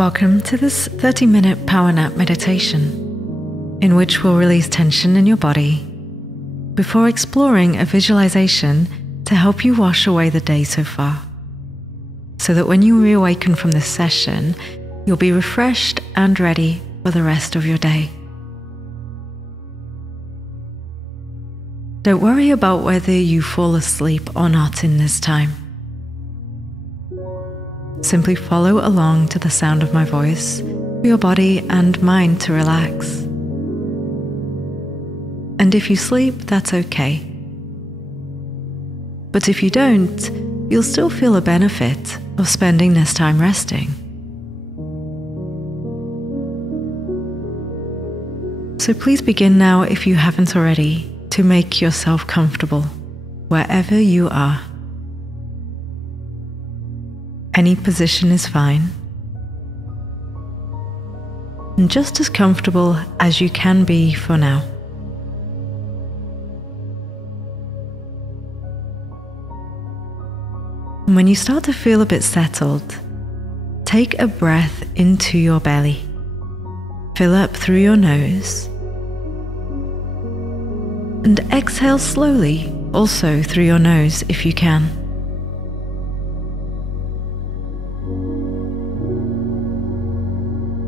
Welcome to this 30-minute power nap meditation, in which we'll release tension in your body before exploring a visualization to help you wash away the day so far, so that when you reawaken from this session, you'll be refreshed and ready for the rest of your day. Don't worry about whether you fall asleep or not in this time. Simply follow along to the sound of my voice for your body and mind to relax. And if you sleep, that's okay. But if you don't, you'll still feel a benefit of spending this time resting. So please begin now, if you haven't already, to make yourself comfortable wherever you are. Any position is fine, and just as comfortable as you can be for now. And when you start to feel a bit settled, take a breath into your belly. Fill up through your nose, and exhale slowly, also through your nose if you can.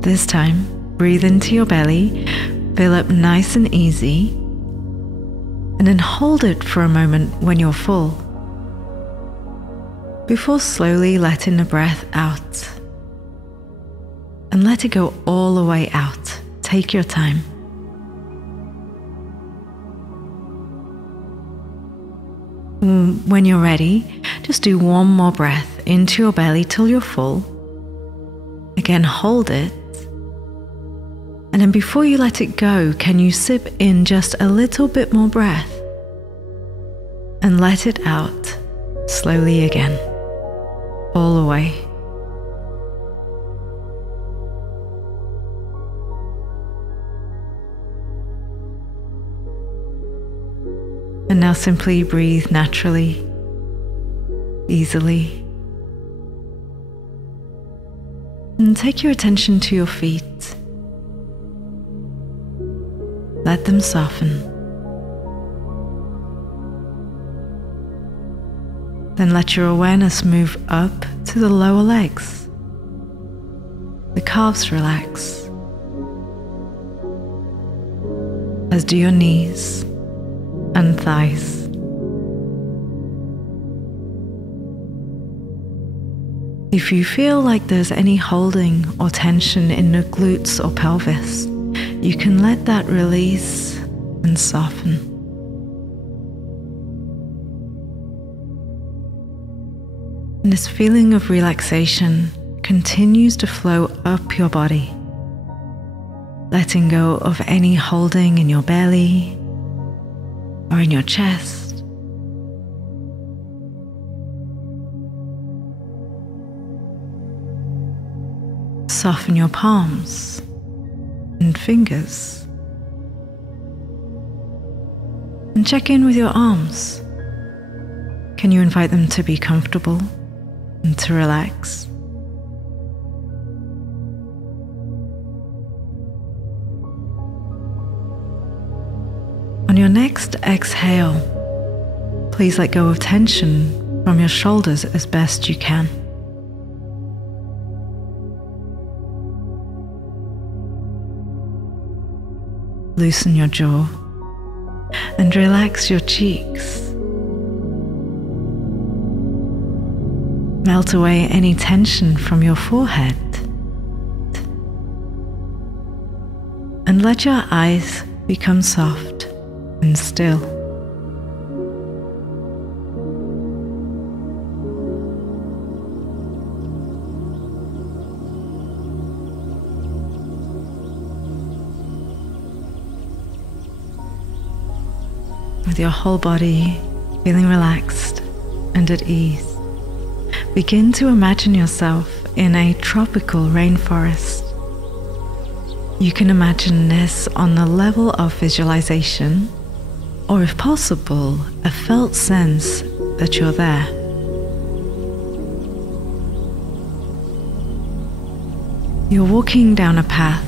This time, breathe into your belly, fill up nice and easy, and then hold it for a moment when you're full, before slowly letting the breath out. And let it go all the way out. Take your time. When you're ready, just do one more breath into your belly till you're full. Again, hold it. And then before you let it go, can you sip in just a little bit more breath and let it out slowly again, all the way. And now simply breathe naturally, easily. And take your attention to your feet. Let them soften. Then let your awareness move up to the lower legs. The calves relax, as do your knees and thighs. If you feel like there's any holding or tension in the glutes or pelvis, you can let that release and soften. And this feeling of relaxation continues to flow up your body, letting go of any holding in your belly or in your chest. Soften your palms and fingers, and check in with your arms. Can you invite them to be comfortable and to relax? On your next exhale, please let go of tension from your shoulders as best you can. Loosen your jaw and relax your cheeks. Melt away any tension from your forehead. And let your eyes become soft and still. With your whole body feeling relaxed and at ease, begin to imagine yourself in a tropical rainforest. You can imagine this on the level of visualization, or if possible, a felt sense that you're there. You're walking down a path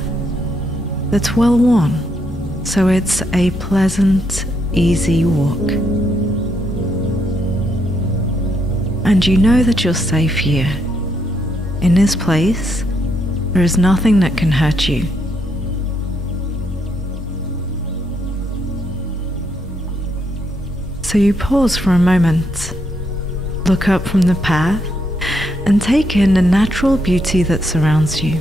that's well worn, so it's a pleasant, easy walk. And you know that you're safe here. In this place, there is nothing that can hurt you. So you pause for a moment, look up from the path, and take in the natural beauty that surrounds you.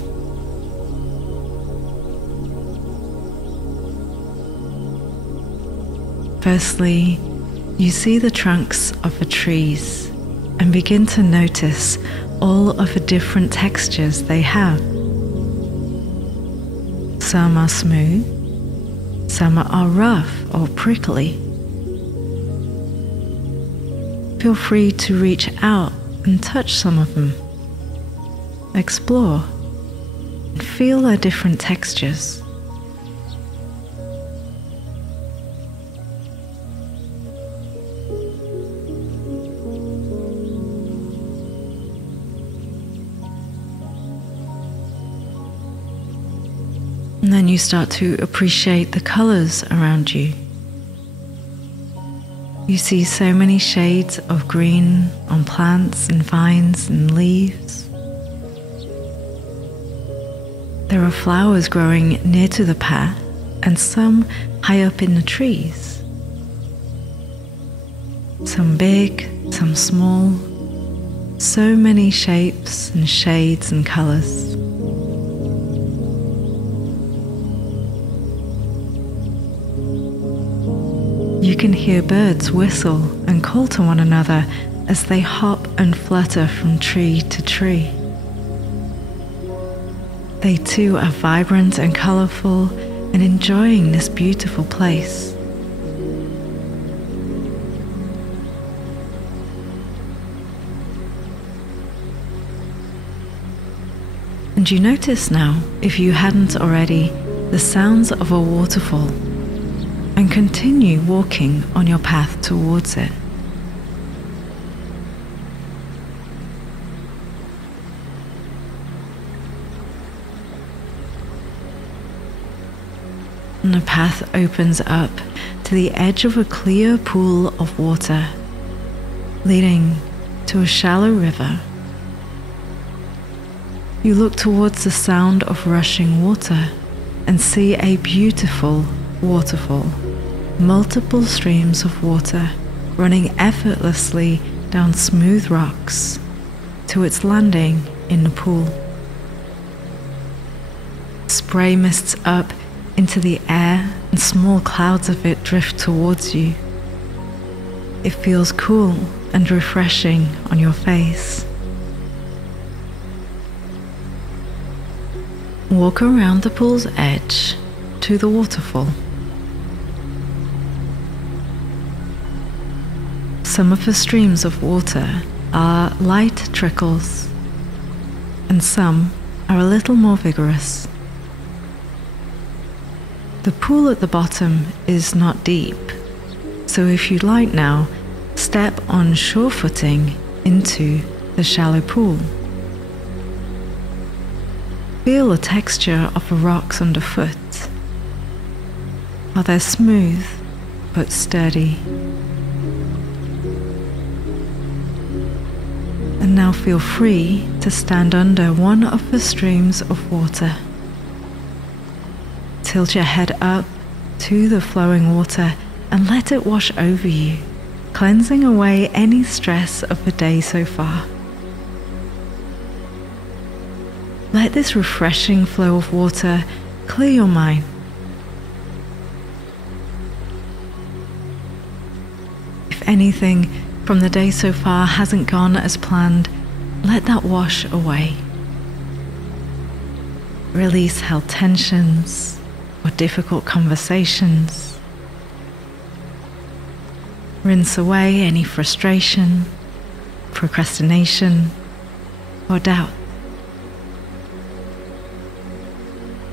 Firstly, you see the trunks of the trees and begin to notice all of the different textures they have. Some are smooth, some are rough or prickly. Feel free to reach out and touch some of them. Explore and feel their different textures. And then you start to appreciate the colors around you. You see so many shades of green on plants and vines and leaves. There are flowers growing near to the path and some high up in the trees. Some big, some small. So many shapes and shades and colors. You can hear birds whistle and call to one another as they hop and flutter from tree to tree. They too are vibrant and colourful and enjoying this beautiful place. And you notice now, if you hadn't already, the sounds of a waterfall, and continue walking on your path towards it. And the path opens up to the edge of a clear pool of water, leading to a shallow river. You look towards the sound of rushing water and see a beautiful waterfall. Multiple streams of water running effortlessly down smooth rocks to its landing in the pool. Spray mists up into the air and small clouds of it drift towards you. It feels cool and refreshing on your face. Walk around the pool's edge to the waterfall. Some of the streams of water are light trickles, and some are a little more vigorous. The pool at the bottom is not deep, so if you'd like now, step on shore footing into the shallow pool. Feel the texture of the rocks underfoot. Are they smooth but sturdy? And now feel free to stand under one of the streams of water. Tilt your head up to the flowing water and let it wash over you, cleansing away any stress of the day so far. Let this refreshing flow of water clear your mind. If anything from the day so far hasn't gone as planned, let that wash away. Release held tensions or difficult conversations. Rinse away any frustration, procrastination, or doubt.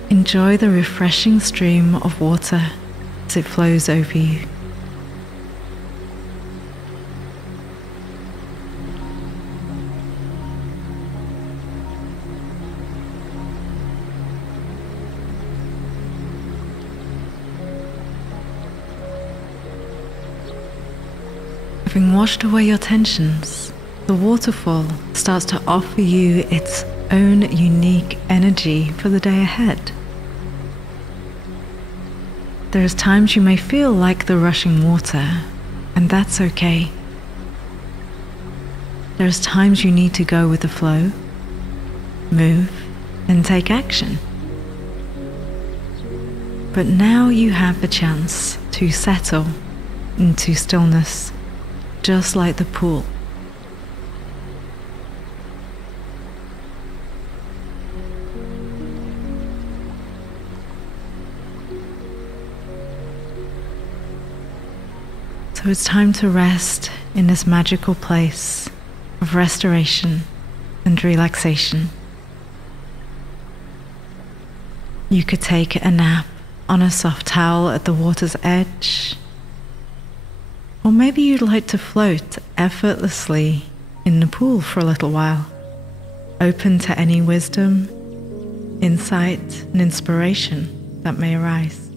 Enjoy the refreshing stream of water as it flows over you. having washed away your tensions, the waterfall starts to offer you its own unique energy for the day ahead. There's times you may feel like the rushing water, and that's okay. There's times you need to go with the flow, move, and take action. But now you have the chance to settle into stillness, just like the pool. So it's time to rest in this magical place of restoration and relaxation. You could take a nap on a soft towel at the water's edge, or maybe you'd like to float effortlessly in the pool for a little while, open to any wisdom, insight, and inspiration that may arise.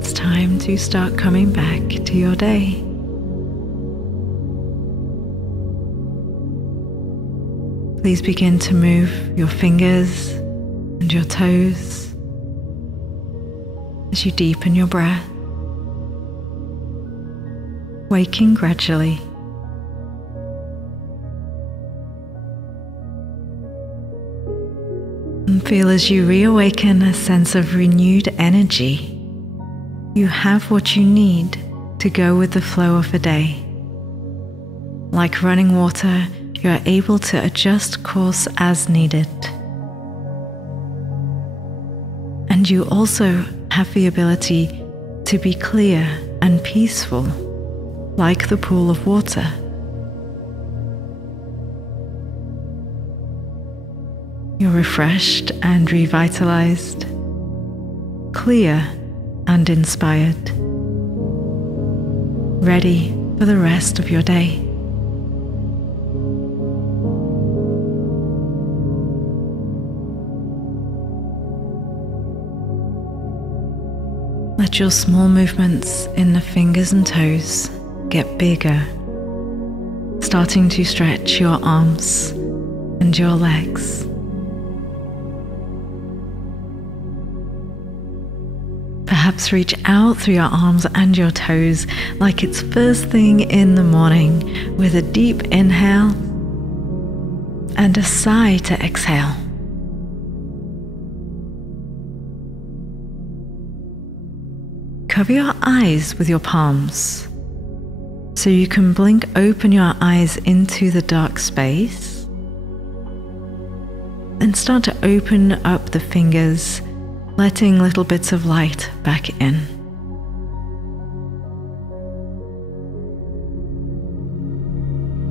it's time to start coming back to your day. Please begin to move your fingers and your toes as you deepen your breath, waking gradually. And feel as you reawaken a sense of renewed energy. You have what you need to go with the flow of the day. Like running water, you are able to adjust course as needed. And you also have the ability to be clear and peaceful, like the pool of water. You're refreshed and revitalized, clear and inspired, ready for the rest of your day. Let your small movements in the fingers and toes get bigger, starting to stretch your arms and your legs. Perhaps reach out through your arms and your toes like it's first thing in the morning, with a deep inhale and a sigh to exhale. Cover your eyes with your palms so you can blink open your eyes into the dark space, and start to open up the fingers, letting little bits of light back in.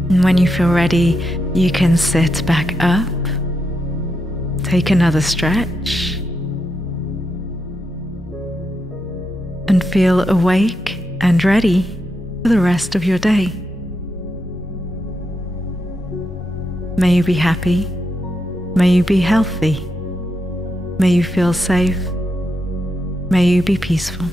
And when you feel ready, you can sit back up, take another stretch, and feel awake and ready for the rest of your day. May you be happy, may you be healthy, may you feel safe, may you be peaceful.